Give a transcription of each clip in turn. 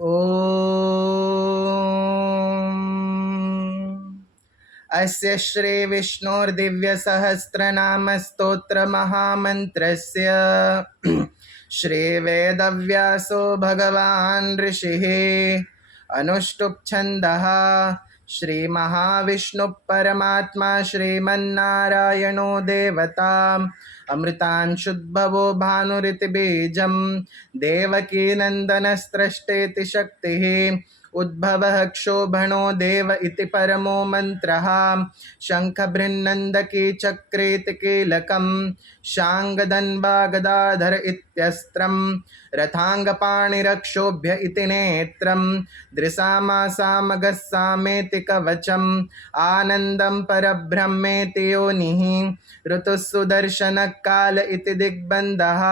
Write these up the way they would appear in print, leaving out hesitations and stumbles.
ॐ अस्य श्री विष्णोर्दिव्यसहस्रनामस्तोत्रमहामन्त्रस्य श्रीवेदव्यासो भगवान् ऋषिः अनुष्टुप् छन्दः श्रीमहाविष्णुः परमात्मा श्रीमन्नारायणो देवता अमृतांशुद्भवो भानुरिति बीजं देवकी नन्दनस्त्रष्टेति शक्तिः उद्भवः क्षोभणो देव इति परमो मन्त्रः शङ्खभृन्नन्दकी चक्रेति कीलकं शाङ्गदन्वा गदाधर इत्यस्त्रं रथाङ्गपाणिरक्षोभ्य इति नेत्रं दृशामासामगस्सामेति कवचम् आनन्दं परब्रह्मेति योनिः ऋतुः सुदर्शनकाल इति दिग्बन्धः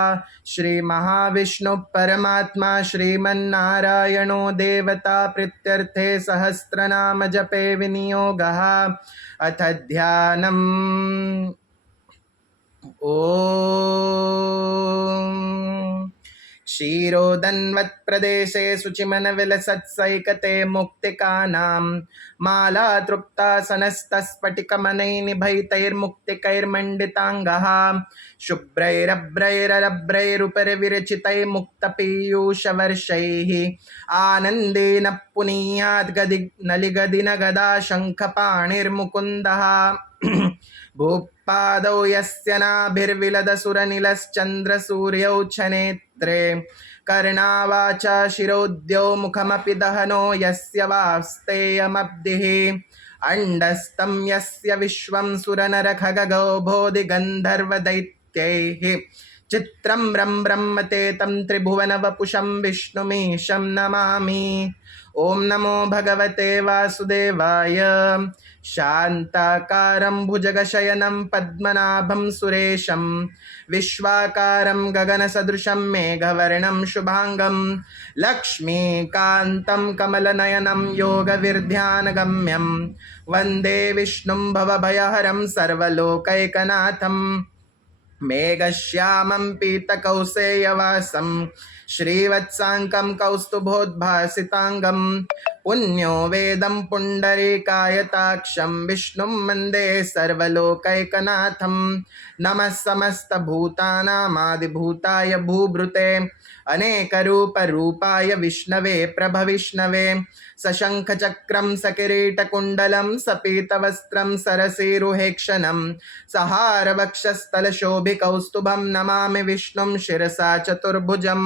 श्रीमहाविष्णुः परमात्मा श्रीमन्नारायणो देवता प्रीत्यर्थे सहस्रनाम जपे विनियोगः अथ ध्यानम् ॐ क्षीरोदन्वत्प्रदेशे शुचिमनविलसत्सैकते मुक्तिकानां माला तृप्तासनस्तस्फटिकमणैर्निभैतैर्मुक्तिकैर्मण्डिताङ्गः शुभ्रैरभ्रैररभ्रैरुपरिविरचितैर्मुक्तपीयूषवर्षैः आनन्देन पुनीयात् नलिगदिनगदा शङ्खपाणिर्मुकुन्दः भूपादौ यस्य नाभिर्विलदसुरनिलश्चन्द्रसूर्यौ च नेत्रे कर्णावाचा शिरोद्यौ मुखमपि दहनो यस्य वास्तेयमब्धिः अण्डस्तं यस्य विश्वं सुरनरखगगौ बोधिगन्धर्वदैत्यैः चित्रं ब्रह्म ते तं त्रिभुवनवपुषं विष्णुमीशं नमामि। ओम नमो भगवते वासुदेवाय। शान्ताकारं भुजगशयनं पद्मनाभं सुरेशं विश्वाकारं गगनसदृशं मेघवर्णं शुभांगं लक्ष्मीकान्तं कमलनयनं योगविर्ध्यानगम्यं वन्दे विष्णुं भवभयहरं सर्वलोकैकनाथं मेघश्यामं पीतकौसेयवासं श्रीवत्साङ्कं कौस्तुभोद्भासिताङ्गं पुण्यो वेदं पुण्डरीकायताक्षं विष्णुं वन्दे सर्वलोकैकनाथं नमः समस्तभूतानामादिभूताय भूभृते अनेकरूपरूपाय विष्णवे प्रभविष्णवे सशङ्खचक्रं सकिरीटकुण्डलं सपीतवस्त्रं सरसीरुहेक्षणं सहारवक्षस्थलशोभिकौस्तुभं नमामि विष्णुं शिरसा चतुर्भुजं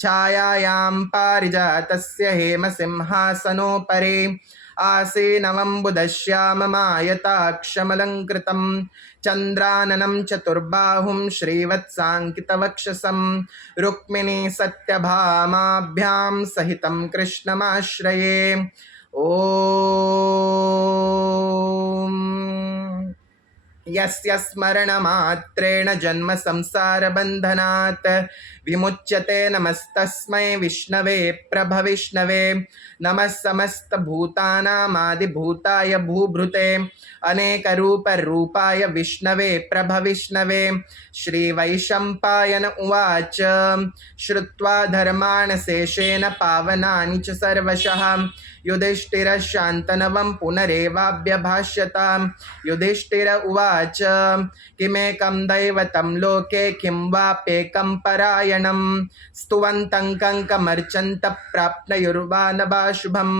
छायायां पारिजातस्य हेमसिंहासनोपरि आसीनवम्बुदश्याममायताक्षमलङ्कृतं चन्द्राननं चतुर्बाहुं श्रीवत्साङ्कितवक्षसं रुक्मिणी सत्यभामाभ्यां सहितं कृष्णमाश्रये। ॐ यस्य स्मरणमात्रेण जन्म संसारबन्धनात् विमुच्यते नमस्तस्मै विष्णवे प्रभविष्णवे नमः समस्तभूतानामादिभूताय भूभृते अनेकरूपरूपाय विष्णवे प्रभविष्णवे श्रीवैशम्पायन उवाच श्रुत्वा धर्मान् शेषेण पावनानि च सर्वशः युधिष्ठिरः शान्तनवं पुनरेवाभ्यभाष्यतां युधिष्ठिर उवाच किमेकं दैवतं लोके किं वाप्येकं परायणं स्तुवन्तं कङ्कमर्चन्त प्राप्नुयुर्वा शुभं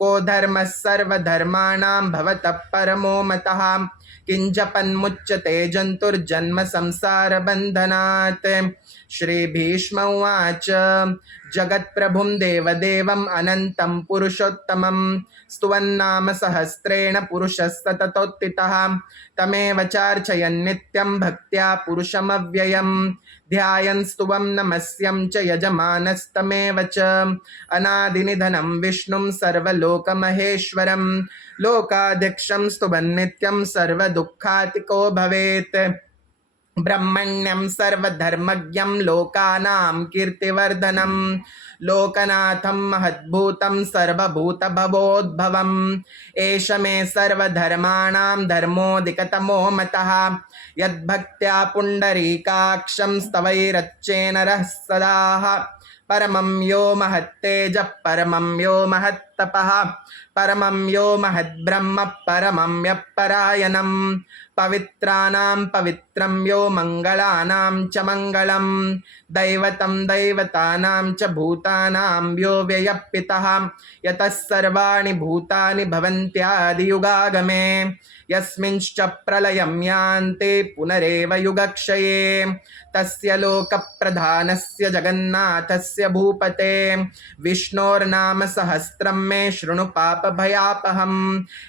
को धर्मः सर्वधर्माणां भवतः परमो मतः किञ्जपन्मुच्यते जन्तुर्जन्म संसारबन्धनात्। श्रीभीष्म उवाच जगत्प्रभुं देवदेवम् अनन्तं पुरुषोत्तमं स्तुवन्नाम सहस्रेण पुरुषः सततोत्थितः तमेव चार्चयन् नित्यं भक्त्या पुरुषमव्ययं ध्यायन् स्तुवं नमस्यं च यजमानस्तमेव च अनादिनिधनं विष्णुं सर्वलोकमहेश्वरं लोकाध्यक्षं स्तुवन् नित्यं सर्वदुःखातिको भवेत् ब्रह्मण्यं सर्वधर्मज्ञं लोकानां कीर्तिवर्धनं लोकनाथं महद्भूतं सर्वभूतभवोद्भवम् एष मे सर्वधर्माणां धर्मोऽधिकतमो मतः यद्भक्त्या पुण्डरीकाक्षं स्तवैरच्चेन नरः सदा परमं यो महत्तेजः परमं यो महत्तपः परमं यो महद्ब्रह्म परमं यःपरायणं पवित्राणां पवित्रं यो मङ्गलानां च मङ्गलं दैवतं दैवतानां च भूतानां यो व्ययः पितः यतः सर्वाणि भूतानि भवन्त्यादियुगागमे यस्मिंश्च प्रलयं यान्ति पुनरेव युगक्षये तस्य लोकप्रधानस्य जगन्नाथस्य भूपते विष्णोर्नाम सहस्रं मे शृणु पापभयापहं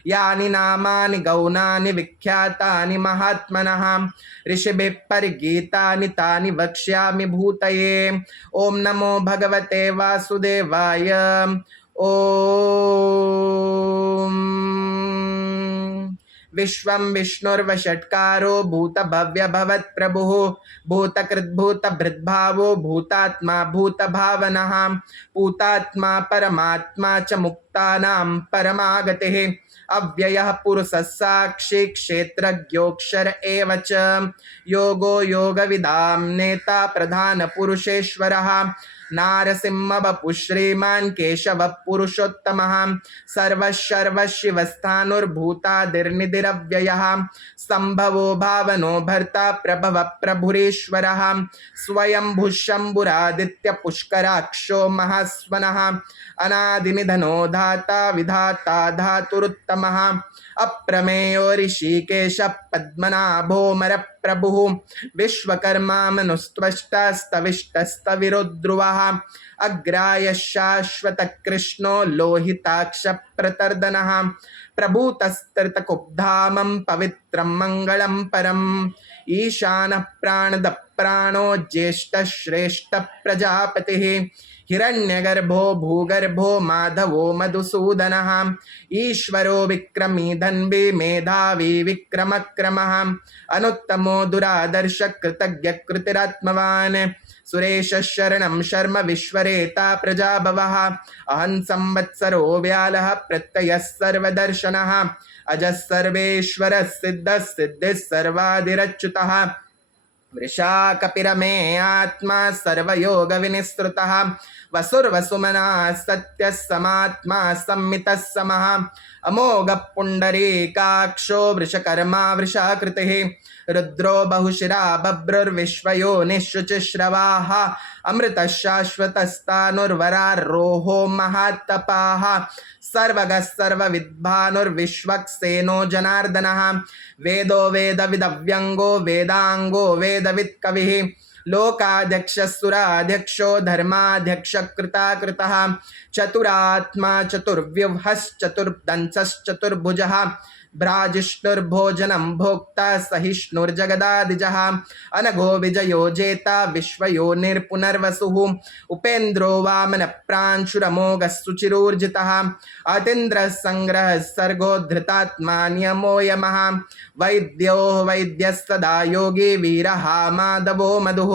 यानि नामानि गौणानि विख्यातानि महात्मनः ऋषिभिः परिगीतानि तानि वक्ष्यामि भूतये ॐ नमो भगवते वासुदेवाय ॐ विश्वं विष्णुर्वषट्कारो भूतभव्यभवत्प्रभुः भूतकृद्भूतभृद्भावो भूतात्मा भूतभावनः पूतात्मा परमात्मा च मुक्तानां परमागतिः अव्ययः पुरुषः साक्षी क्षेत्रज्ञोऽक्षर एव च योगो योगविदां नेता प्रधानपुरुषेश्वरः नारसिंहवपुः श्रीमान् केशवः पुरुषोत्तमः सर्वशर्वशिवस्थाणुर्भूतादिर्निधिरव्ययः सम्भवो भावनो भर्ता प्रभवः प्रभुरीश्वरः स्वयंभुः शम्भुरादित्यपुष्कराक्षो महास्वनः अनादिनिधनो धाता विधाता धातुरुत्तमः अप्रमेयो ऋषिकेशः पद्मनाभोऽमरप्रभुः विश्वकर्मा मनुस्त्वष्टास्तविष्टस्तविरो ध्रुवः अग्राय शाश्वतकृष्णो लोहिताक्षप्रतर्दनः प्रभूतस्तृतकुब्धामं पवित्रं मङ्गलं परम् ईशानः प्राणदः प्राणो ज्येष्ठः श्रेष्ठः प्रजापतिः हिरण्यगर्भो भूगर्भो माधवो मधुसूदनः ईश्वरो विक्रमी धन्वी मेधावी विक्रमक्रमः अनुत्तमो दुरादर्श कृतज्ञ कृतिरात्मवान् सुरेश शरणं शर्म विश्वरेता प्रजाभवः अहं संवत्सरो व्यालः प्रत्ययः सर्वदर्शनः अजः सर्वेश्वरः सिद्धः सिद्धिः सर्वादिरच्युतः वृषा कपिरमे आत्मा सर्वयोगविनिसृतः वसुर्वसुमनः सत्यः समात्मा संमितः समः अमोघः पुण्डरीकाक्षो वृषकर्मा वृषाकृतिः रुद्रो बहुशिरा बभ्रुर्विश्वयोनिःशुचिश्रवाः अमृतः शाश्वतस्तानुर्वरारोहो महात्तपाः सर्वगः सर्वविद्भानुर्विश्वक्सेनो जनार्दनः वेदो वेदविदव्यङ्गो वेदाङ्गो वेदवित्कविः लोकाध्यक्षः धर्माध्यक्षकृताकृतः चतुरात्मा चतुर्व्यूहश्चतुर्दंसश्चतुर्भुजः भ्राजिष्णुर्भोजनं भोक्ता सहिष्णुर्जगदादिजः अनघो विजयो जेता विश्वयोनिर्पुनर्वसुः उपेन्द्रो वामनप्रांशुरमोघः सुचिरूर्जितः अतीन्द्रः संग्रहः सर्गो धृतात्मा नियमो यमः वैद्यो वैद्यस्तदा योगी वीरः माधवो मधुः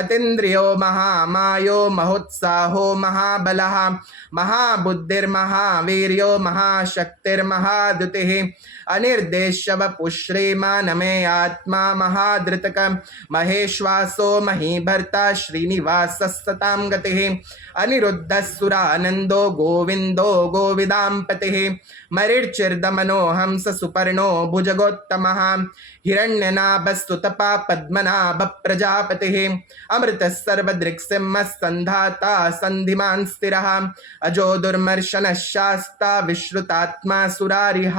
अतीन्द्रियो महामायो महोत्साहो महाबलः महाबुद्धिर्महावीर्यो महाशक्तिर्महाद्युतिः अनिर्देशवपुः श्रीमानमे आत्मा महाधृतक महेश्वासो महीभर्ता श्रीनिवासः सतां गतिः अनिरुद्धः सुरानन्दो गोविन्दो गोविदाम्पतिः मरीचिर्दमनो हंस सुपर्णो भुजगोत्तमः हिरण्यनाभस्तुतपा पद्मनाभ प्रजापतिः अमृतः सर्वदृक्सिंहः सन्धाता सन्धिमान् स्थिरः अजो दुर्मर्शनः शास्ता विश्रुतात्मा सुरारिः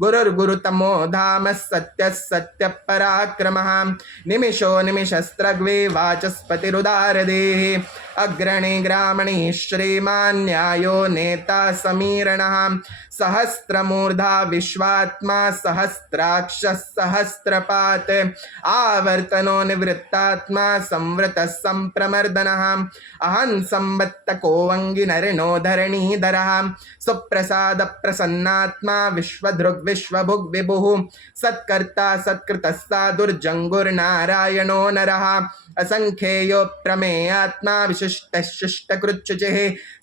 गुरुर्गुरुतमो धाम सत्यः सत्यपराक्रमः निमिषो निमिषस्त्रग्वे वाचस्पतिरुदारदेः अग्रणी ग्रामणी श्रीमान् न्यायो नेता समीरणः सहस्रमूर्धा विश्वात्मा सहस्राक्षः सहस्रपात् आवर्तनो निवृत्तात्मा संवृतः संप्रमर्दनः अहं संवत्तको वङ्गिनरिणो धरणीधरः सुप्रसाद प्रसन्नात्मा विश्वधृग्विश्वभुग् विभुः सत्कर्ता सत्कृतस्सादुर्जङ्गुर्नारायणो नरः असंख्येयो प्रमेयात्मा विशिष्टः शिष्टकृच्छुचिः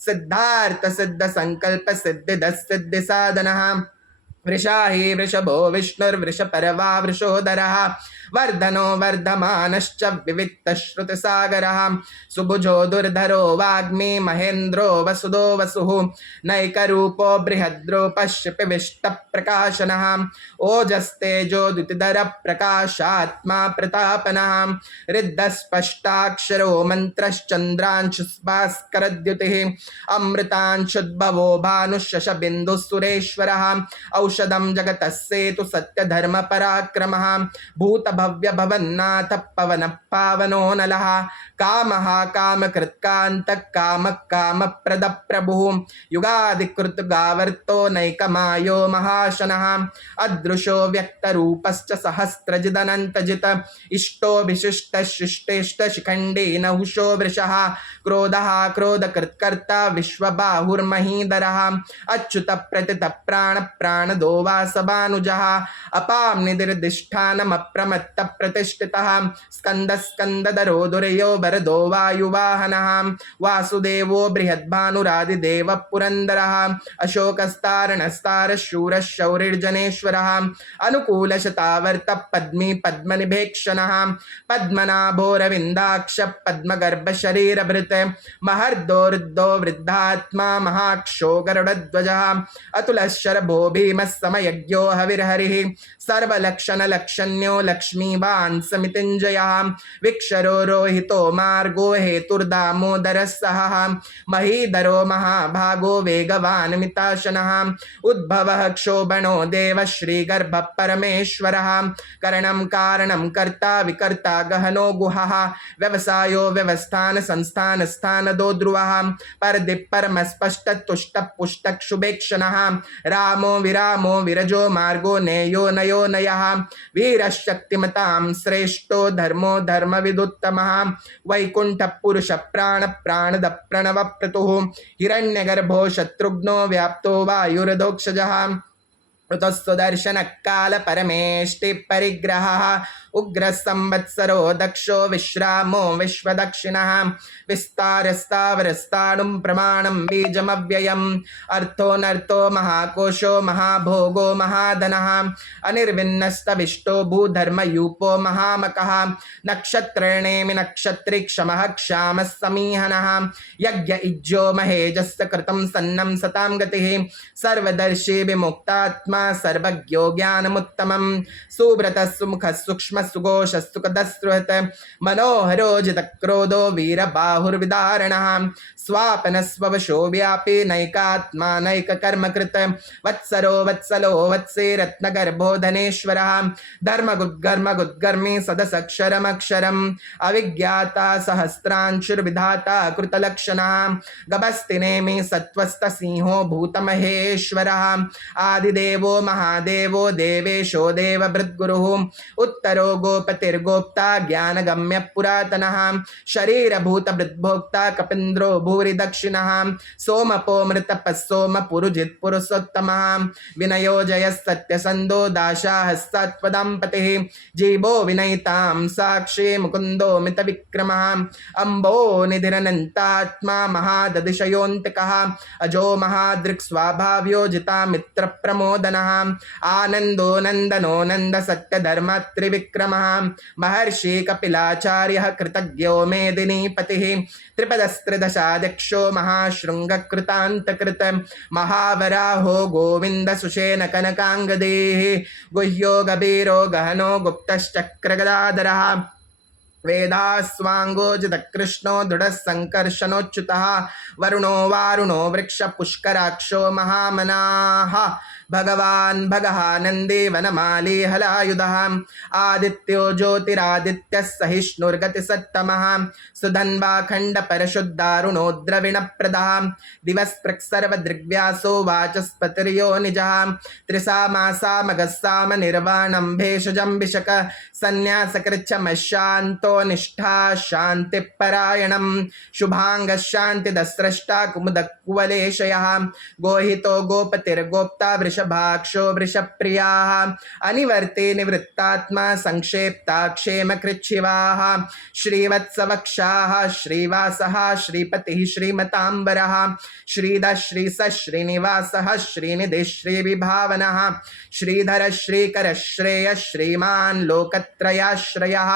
सिद्धार्थ सिद्ध संकल्प सिद्धिदः सिद्धि साधनः वृषाहि वृषभो विष्णुर्वृषपर्वा वृषोदरः वर्धनो वर्धमानश्च विविक्तश्रुतिसागरः सुभुजो दुर्धरो वाग्मी महेन्द्रो वसुदो वसुः नैकरूपो बृहद्रूपश्च पिविष्टप्रकाशनः ओजस्तेजो द्युतिधरप्रकाशात्मा प्रतापनः रिद्धस्पष्टाक्षरो मन्त्रश्चन्द्रांशुस्भास्करद्युतिः अमृतांशुद्भवो भानुशशबिन्दुः औषधं जगतस्सेतु सत्यधर्मपराक्रमः भूतभव्यभवन्नाथ पवनः पावनो नलः कामः कामकृत्कान्तः कामः कामप्रदः प्रभुः युगादिकृत गावर्तो नैकमायो महाशनः अदृशो व्यक्तरूपश्च सहस्रजिदनन्तजित इष्टो विशिष्टशिष्टेष्टशिखण्डी नहुषो वृषः क्रोधः क्रोधकृत्कर्ता विश्वबाहुर्महीधरः अच्युत प्रतित प्राण प्राणदो वासवानुजः अपां निदिर्दिष्ठानमप्रमत्त प्रतिष्ठितः स्कन्दः स्कन्दधरो दुर्यो वरदो वायुवाहनः वासुदेवो बृहद्भानुरादिदेवः पुरन्दरः अशोकस्तारणस्तारः शूरः शौरिर्जनेश्वरः अनुकूलशतावर्तः पद्मी पद्मनिभेक्षणः पद्मनाभोरविन्दाक्ष पद्मगर्भशरीरभृत् महर्दोरुद्धो वृद्धात्मा महाक्षो गरुडध्वजः अतुलशरभो भीमः समयज्ञो हविर्हरिः सर्वलक्षणलक्षण्यो लक्ष्मीवान् समितिञ्जयः विक्षरो रोहितो मार्गो हेतुर्दामोदरः सहः महीधरो महाभागो वेगवान् मिताशनः उद्भवः क्षोभणो देवः श्रीगर्भः परमेश्वरः करणं कारणं कर्ता विकर्ता गहनो गुहः व्यवसायो व्यवस्थान संस्थान स्थानदो ध्रुवः परदि परमस्पष्ट तुष्ट पुष्ट क्षुभेक्षणः रामो विरामो विरजो मार्गो नेयो नयो नयः वीरशक्तिमतां श्रेष्ठो धर्मो धर्मविदुत्तमः वैकुंठ पुरुष प्राण प्राणद प्रणव प्रतुः हिरण्यगर्भो शत्रुघ्नो व्याप्तो वायुरधोक्षजः ऋतुस्वदर्शन काल परमेष्टि परिग्रहः उग्र संवत्सरो दक्षो विश्रामो विश्वदक्षिणः विस्तारस्तावरस्ताणुं प्रमाणं बीजमव्ययम् अर्थोऽनर्थो महाकोशो महाभोगो महाधनः अनिर्विन्नस्तविष्टो भूधर्मयूपो महामकः नक्षत्रेणेमि नक्षत्री क्षमः क्षामः समीहनः यज्ञ इज्यो महेजस्य कृतं सन्नं सतां गतिः सर्वदर्शी विमुक्तात्मा सर्वज्ञो ज्ञानमुत्तमं सुव्रतः सुमुखः सूक्ष्मः सुघोषः सुखदस्रुहत् मनोहरो जितक्रोधो वीरबाहुर्विदारणः स्वापनस्ववशो व्यापी नैकात्मा नैककर्मकृत् वत्सरो वत्सलो वत्से रत्नगर्भो धनेश्वरः धर्मगुद्गर्मगुद्गर्मी सदसक्षरमक्षरम् अविज्ञाता सहस्रांशुर्विधाता कृतलक्षणः गभस्तिनेमि सत्त्वस्थसिंहो भूतमहेश्वरः आदिदेवो महादेवो देवेशो देवभृद्गुरुः उत्तरो गोपतिर्गोप्ता ज्ञानगम्य पुरातनः शरीरभूतभृद्भोक्ता कपीन्द्रो भूरि दक्षिणः सोमपो मृतपः सोम पुरुजित् पुरुषोत्तमः विनयो जयः सत्यसन्धो दाशाहस्तात्पदम्पतिः जीवो विनयितां साक्षी मुकुन्दो मितविक्रमः अम्बो निधिरनन्तात्मा महादतिशयोऽन्तिकः अजो महादृक् स्वाभाव्यो जिता मित्रप्रमोदनः आनन्दो नन्दनो नन्द सत्यधर्म त्रिविक्रमः महर्षि कपिलाचार्यः कृतज्ञो मेदिनीपतिः त्रिपदस्त्रिदशाध्यक्षो महाशृङ्गकृतान्तकृत महावराहो गोविन्द सुषेण कनकाङ्गदेः गुह्यो गभीरो गहनो गुप्तश्चक्रगदाधरः वेदास्वाङ्गोजितकृष्णो दृढः सङ्कर्षणोच्युतः वरुणो वारुणो वृक्षपुष्कराक्षो महामनाः भगवान् भगः नन्दी वनमाली हलायुधः आदित्यो ज्योतिरादित्यः सहिष्णुर्गतिसत्तमः सुधन्वाखण्डपरशुद्धारुणो द्रविणप्रदः दिवस्पृक्सर्वदृग्व्यासो वाचस्पतिर्यो निजः त्रिसामासामगस्साम निर्वाणं भेषजं विशक सन्न्यासकृच्छमशान्तो निष्ठा शान्तिपरायणं शुभाङ्गशान्तिदस्रष्टा कुमुदकुवलेशयः गोहितो गोपतिर्गोप्ता वृष वृषभाक्षो वृषप्रियाः अनिवर्ते निवृत्तात्मा संक्षेप्ता क्षेमकृच्छिवाः श्रीवत्सवक्षाः श्रीवासः श्रीपतिः श्रीमताम्बरः श्रीधः श्रीसः श्रीनिवासः श्रीनिधिः श्रीविभावनः श्रीधर श्रीकर श्रेयः श्रीमान् लोकत्रयाश्रयः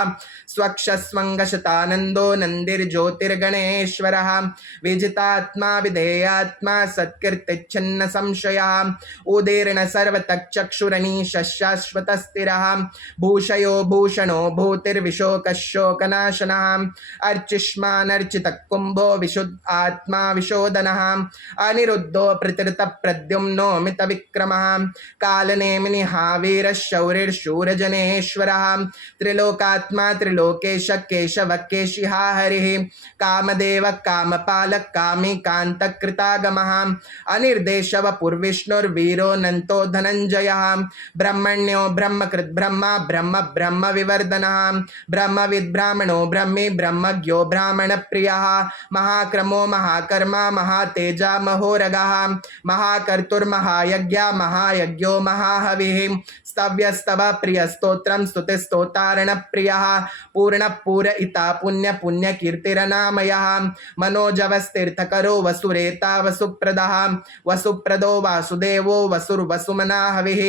स्वक्षस्वङ्गशतानन्दो नन्दिर्ज्योतिर्गणेश्वरः विजितात्मा विधेयात्मा सत्कीर्तिच्छिन्न संशयः उदीर्ण सर्वतश्चक्षुरनीशः शाश्वतस्थिरः भूषयो भूषणो भूतिर्विशोकशोकनाशनः अर्चिष्मानर्चितः कुम्भो विशुद्ध आत्मा विशोधनः अनिरुद्धो प्रतिरतप्रद्युम्नो मितविक्रमः कालनेमिनिः वीरः शौरिर्शूरजनेश्वरः त्रिलोकात्मा त्रिलोकेश केशव केशिहा हरिः कामदेव कामपालक कामी कान्तकृतागमः अनिर्देशव पुर्विष्णुर्वीरो नन्तो धनञ्जयः ब्रह्मण्यो ब्रह्मकृत् ब्रह्मा ब्रह्म ब्रह्म विवर्धनः ब्रह्मविद् ब्राह्मणो ब्रह्मी ब्रह्मज्ञो ब्राह्मणप्रियः महाक्रमो महाकर्मा महातेजा महोरगः महाकर्तुर्महायज्ञा महायज्ञो महाहविः स्तव्यस्तव प्रियस्तोत्रं स्तुतिस्तोतारणप्रियः पूर्णपूरयिता पुण्यपुण्यकीर्तिरनामयः मनोजवस्तीर्थकरो वसुरेता वसुप्रदः वसुप्रदो वासुदेवो वसुर्वसुमना हविः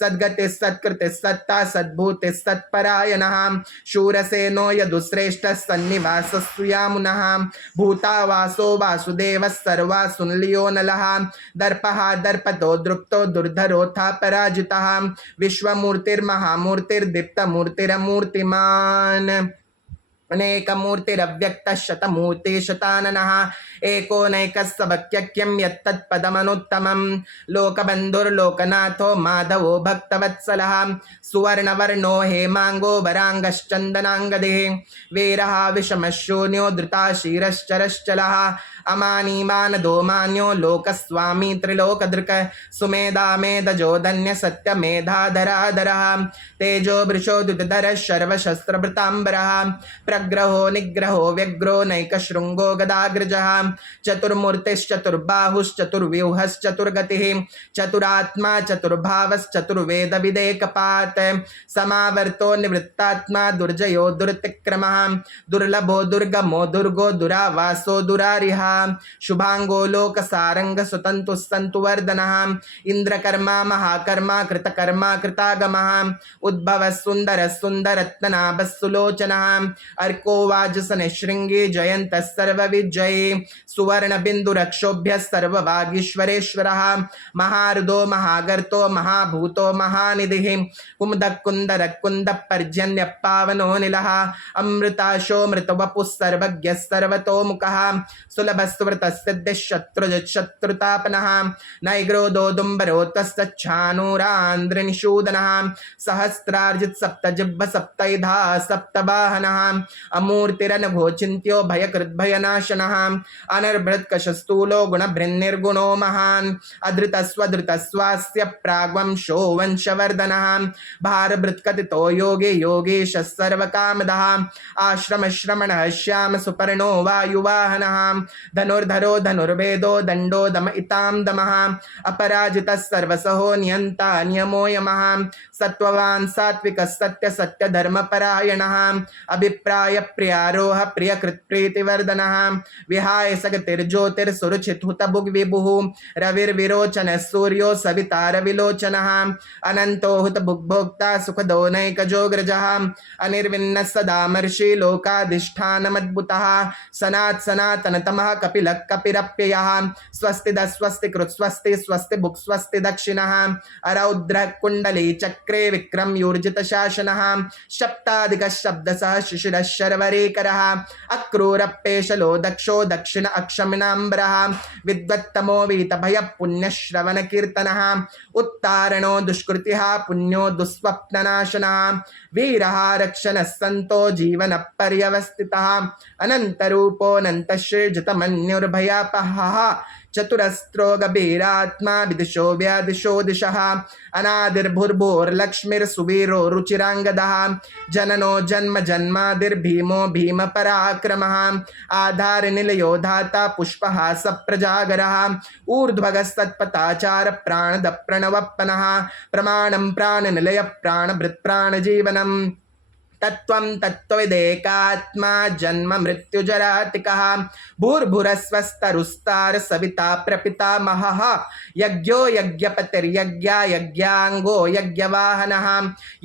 सद्गतिस्सत्कृतिस्सत्ता सद्भूतिस्सत्परायणः शूरसेनो यदुश्रेष्ठः सन्निवासस्तुयामुनः भूतावासो वासुदेवः सर्वासुन्लियो नलः दर्पः दर्पतो दृप्तो दुर्धरोऽथा पराजितः विश्वमूर्तिर्महामूर्तिर्दीप्तमूर्तिरमूर्तिमान् अनेकमूर्तिरव्यक्तः शतमूर्ति शताननः एको नैकस्सवक्यक्यं यत्तत्पदमनुत्तमं लोकबन्धुर्लोकनाथो माधवो भक्तवत्सलः सुवर्णवर्णो हेमाङ्गो वराङ्गश्चन्दनाङ्गदिः वीरः विषमशून्यो धृताशीरश्चरश्चलः अमानीमानदो मान्यो लोकस्वामी त्रिलोकदृक् सुमेधामेधजो धन्य सत्यमेधाधराधरः तेजो वृषो द्युतिधरः शर्वशस्त्रभृताम्बरः प्रग्रहो निग्रहो व्यग्रो नैकशृङ्गो गदाग्रजः चतुर्मूर्तिश्चतुर्बाहुश्चतुर्व्यूहश्चतुर्गतिः चतुरात्मा चतुर्भावश्चतुर्वेदविदेकपात् समावर्तो निवृत्तात्मा दुर्जयो दुरतिक्रमः दुर्लभो दुर्गमो दुर्गो दुरावासो दुरारिः शुभांगो लोकसारंग सुतंतु संतुवर्धनः इंद्रकर्मा महाकर्मा कृतकर्मा कृतागमः उद्भव सुंदर सुंदरत्नाभ सुलोचनः अर्को वाजसन शृंगी जयंत सर्वविजयी सुवर्ण बिंदु रक्षोभ्य सर्ववागीश्वरेश्वरः महारुदो महागर्तो महाभूतो महानिधिः कुमुदः कुंदर कुंद पर्जन्य पावनो निलः अमृताशो मृतवपुः सर्वज्ञः सर्वतोमुखः सुलभस्वृतसिद्धिशत्रुतापनः नैग्रोदोदुम्बरोत्तश्चानूरान्द्रनिषूदनः सहस्रार्जित सप्तजिह्व सप्तैधा सप्तवाहनः अमूर्तिरनघोचिन्त्यो भयकृद्भयनाशनः अनर्भृत्कशस्थूलो गुणभृन्निर्गुणो महान् अधृतस्वधृतस्वास्य प्राग्वंशो वंशवर्धनः भारभृत्कथितो योगी योगीशः सर्वकामदः आश्रमश्रमणः श्याम सुपर्णो वायुवाहनः धनुर्धरो धनुर्वेदो दंडो दम इताम दमः अपराजितः सर्वसहो नियंता नियमो यमः सत्ववान् सात्विकः सत्य सत्य धर्मपरायणः अभिप्राय प्रियारोह प्रियकृत्प्रीतिवर्धनः विहाय सगतिर्ज्योतिर्सुरुचितहुत भुग्विभुः रविर्विरोचनः सूर्यो सवितारविलोचनः अनंतो हुत भुग्भोक्ता सुखदो नैकजोग्रजः अनिर्विन्नः सदामर्षि लोकाधिष्ठानमद्भुतः सनात् सनातनतमः कपिलः कपिरप्ययः स्वस्तिदः स्वस्तिकृत् स्वस्ति स्वस्ति भुक् स्वस्ति दक्षिणः अरौद्रः कुण्डली चक्रे विक्रम यूर्जित शासनः सप्ताधिकः शब्दसः शिशिरः शर्वरीकरः अक्रूरपेशलो दक्षो दक्षिण अक्षमिनाम्बरः विद्वत्तमो वीतभयः पुण्यश्रवणकीर्तनः उत्तारणो दुष्कृतिः पुण्यो दुःस्वप्ननाशनः वीरः रक्षणः सन्तो जीवन पर्यवस्थितः अनन्तरूपोऽनन्तश्रीर्जितमन्युर्भयापहः चतुरस्रो गभीरात्मा विदिशो व्यादिशो दिशः अनादिर्भुर्भुर्लक्ष्मीर्सुवीरो रुचिराङ्गदः जननो जन्म जन्मादिर्भीमो भीमपराक्रमः आधारनिलयो धाता पुष्पः सप्रजागरः ऊर्ध्वगस्तत्पथाचार प्राणद प्रणवप्पनः प्रमाणं प्राणनिलय प्राणभृत्प्राणजीवनम् तत्त्वं तत्त्वविदेकात्मा जन्म मृत्युजरातिकः भूर्भुरस्वस्तरुस्तार सविता प्रपितामहः यज्ञो यज्ञपतिर्यज्ञा यज्ञाङ्गो यज्ञवाहनः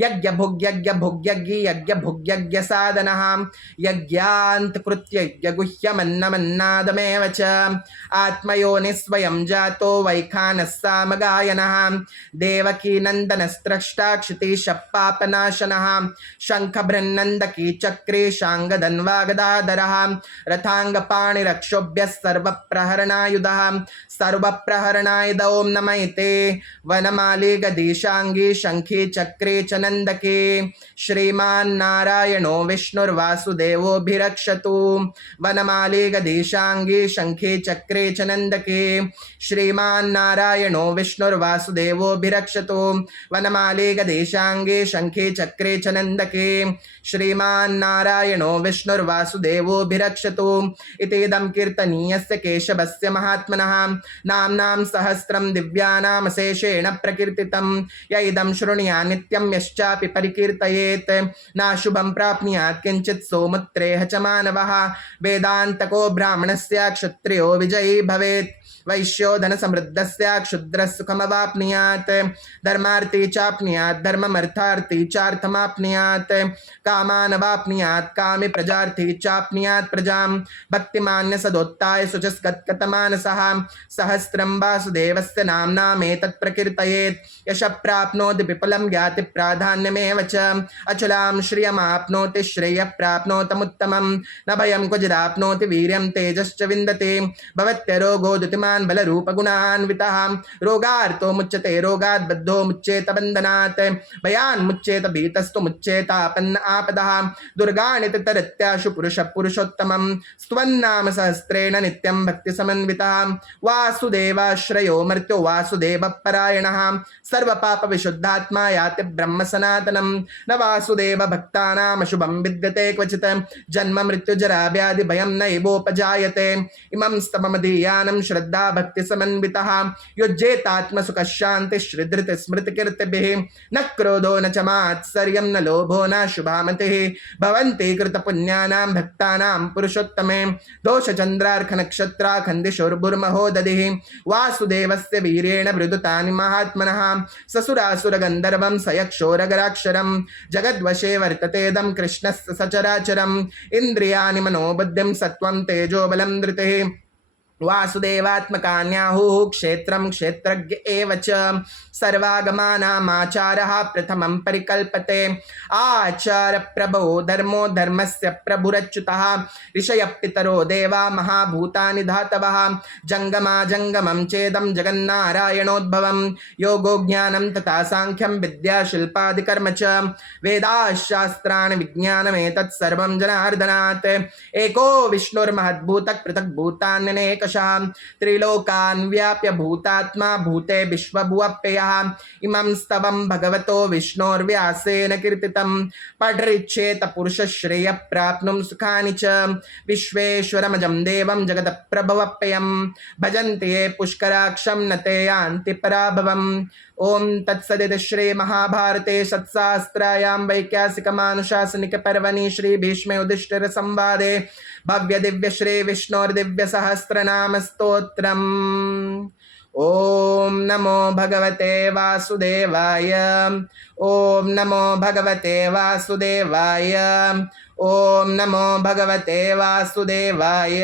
यज्ञभुग्यज्ञभुग्यज्ञी यज्ञभुग्यज्ञसाधनः यज्ञान्तकृत्य यज्ञगुह्यमन्नमन्नादमेव च आत्मयोनिस्वयं जातो वैखानः सामगायनः देवकीनन्दनस्त्रष्टा क्षितिशपापनाशनः शङ्ख बृहन्नन्दकी चक्रे शाङ्गधन्वागदाधरः रथाङ्गपाणिरक्षोभ्यः सर्वप्रहरणायुधः सर्वप्रहरणायुध ॐ नमैते वनमाली गदीशाङ्गी शङ्खी चक्रे च नन्दके श्रीमान्नारायणो विष्णुर्वासुदेवोऽभिरक्षतु वनमाली गदीशाङ्गी शङ्खी चक्रे च नन्दके श्रीमान्नारायणो विष्णुर्वासुदेवोऽभिरक्षतु वनमाली गदीशाङ्गी शङ्खी चक्रे च नन्दके श्रीमान्नारायणो विष्णुर्वासुदेवोऽभिरक्षतु इतीदं कीर्तनीयस्य केशवस्य महात्मनः नाम्नां सहस्रं दिव्यानामशेषेण प्रकीर्तितं य इदं शृणुयात् नित्यं यश्चापि परिकीर्तयेत् नाशुभं प्राप्नुयात् किञ्चित् सौमित्रेह च मानवः वेदान्तको ब्राह्मणस्य क्षत्रियो विजयी भवेत् वैश्यो धनसमृद्धस्य क्षुद्रसुखमवाप्नुयात् धर्मार्थी चाप्नुयात् धर्ममर्थार्थी चार्थमाप्नुयात् कामानवाप्नुयात् कामे प्रजार्थी चाप्नुयात् प्रजां भक्तिमान्य सदोत्ताय शुचस्कत्कतमानसः सहस्रं वासुदेवस्य नाम्नामेतत् प्रकीर्तयेत् यशः प्राप्नोति विपुलं ज्ञाति प्राधान्यमेव च अचलां श्रियमाप्नोति श्रेयः प्राप्नोतमुत्तमं न भयं क्वचिदाप्नोति वीर्यं तेजश्च विन्दते भवत्यरोगो द्युतिमान् बलरूपगुणान्वितः रोगार्तो मुच्यते रोगात् बद्धो मुच्येत बन्धनात् भयान् मुच्येत भीतस्तु मुच्येत आपन्न आपदः दुर्गाणितरत्याशु पुरुषः पुरुषोत्तमं स्तवन्नाम सहस्रेण नित्यं भक्तिसमन्वितः वासुदेवाश्रयो मर्त्यो वासुदेवपरायणः सर्वपापविशुद्धात्मा याति ब्रह्म सनातनं न वासुदेव भक्तानाम् अशुभं विद्यते क्वचित् जन्म मृत्युजरा व्याधि भयं नैवोपजायते इमं स्तवमधीयानं श्रद्धा भक्ति समन्वितः युज्येतात्मसुखशान्ति श्रीधृति स्मृतिकीर्तिभिः न क्रोधो न च मात्सर्यं न लोभो न शुभामतिः भवन्ति कृतपुण्यानां भक्तानां पुरुषोत्तमे दोषचन्द्रार्कनक्षत्राखन्दिशोर्भुर्महोदधिः वासुदेवस्य वीर्येण विरुदतानि महात्मनः ससुरासुरगन्धर्वं सयक्षोरगराक्षरं जगद्वशे वर्ततेदं कृष्णस्य सचराचरम् इन्द्रियाणि मनोबुद्धिं सत्त्वं तेजो बलं धृतिः वासुदेवात्मकान्याहुः क्षेत्रं क्षेत्रज्ञ एव च सर्वागमानामाचारः प्रथमं परिकल्पते आचार प्रभो धर्मो धर्मस्य प्रभुरच्युतः ऋषयः पितरो देवा महाभूतानि धातवः जङ्गमा जङ्गमं चेदं जगन्नारायणोद्भवं योगो ज्ञानं तथा साङ्ख्यं विद्या शिल्पादिकर्म च वेदाशास्त्राणि विज्ञानमेतत् सर्वं जनार्दनात् एको विष्णुर्महद्भूतः पृथक् भूतान्यनेक त्रिलोकान् व्याप्य भूतात्मा भूते विश्वभुवप्ययः इमं स्तवं भगवतो विष्णोर्व्यासेन कीर्तितं पठरिच्छेत पुरुषश्रेयः प्राप्नुं सुखानि च विश्वेश्वरमजं देवं जगदप्रभवप्ययं भजन्ति ये पुष्कराक्षं न ते यान्ति पराभवम् ओम तत्सदिति श्री महाभारते सत्शास्त्रायां वैज्ञासिकमानुशासनिक पर्वणि श्री भीष्म युधिष्ठिर संवादे भव्य दिव्य श्री विष्णोर्दिव्य सहस्रनाम स्तोत्रम् ओम नमो भगवते वासुदेवाय ओम नमो भगवते वासुदेवाय ओम नमो भगवते वासुदेवाय।